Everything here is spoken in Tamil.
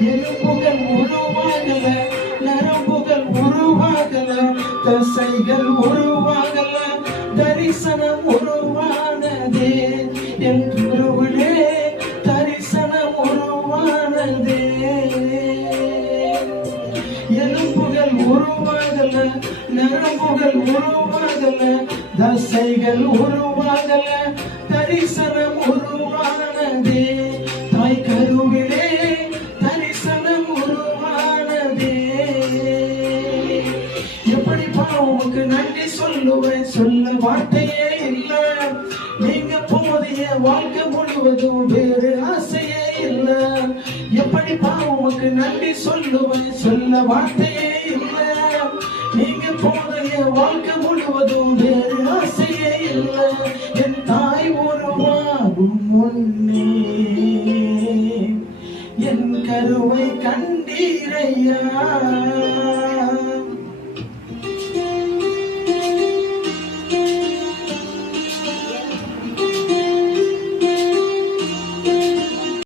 எலும்புகள் உருவாகல, நரம்புகள் உருவாகல, தசைகள் உருவாகல, தரிசனம் உருவானதே. என் குருவிலே தரிசனம் உருவானதே. எலும்புகள் உருவாகல, நரம்புகள் உருவாகல, தசைகள் உருவாகல, தரிசனம் உருவானதே. தாய் கருவிலே தரிசனம் உருவானதே. எப்படிப்பா உமக்கு நன்றி சொல்லுவேன், சொல்ல வார்த்தையே இல்ல. நீங்க போதிய வாழ்க்கை முழுவதும் வேறு ஆசையே இல்ல. எப்படிப்பா உமக்கு நன்றி சொல்லுவேன், சொல்ல வார்த்தையே இல்ல. நீங்க போதிய வாழ்க்கை முழுவதும் வேறு ஆசையே இல்ல. என் தாய் உருவாகும் முன்னே என் கருவை கண்டீரையா.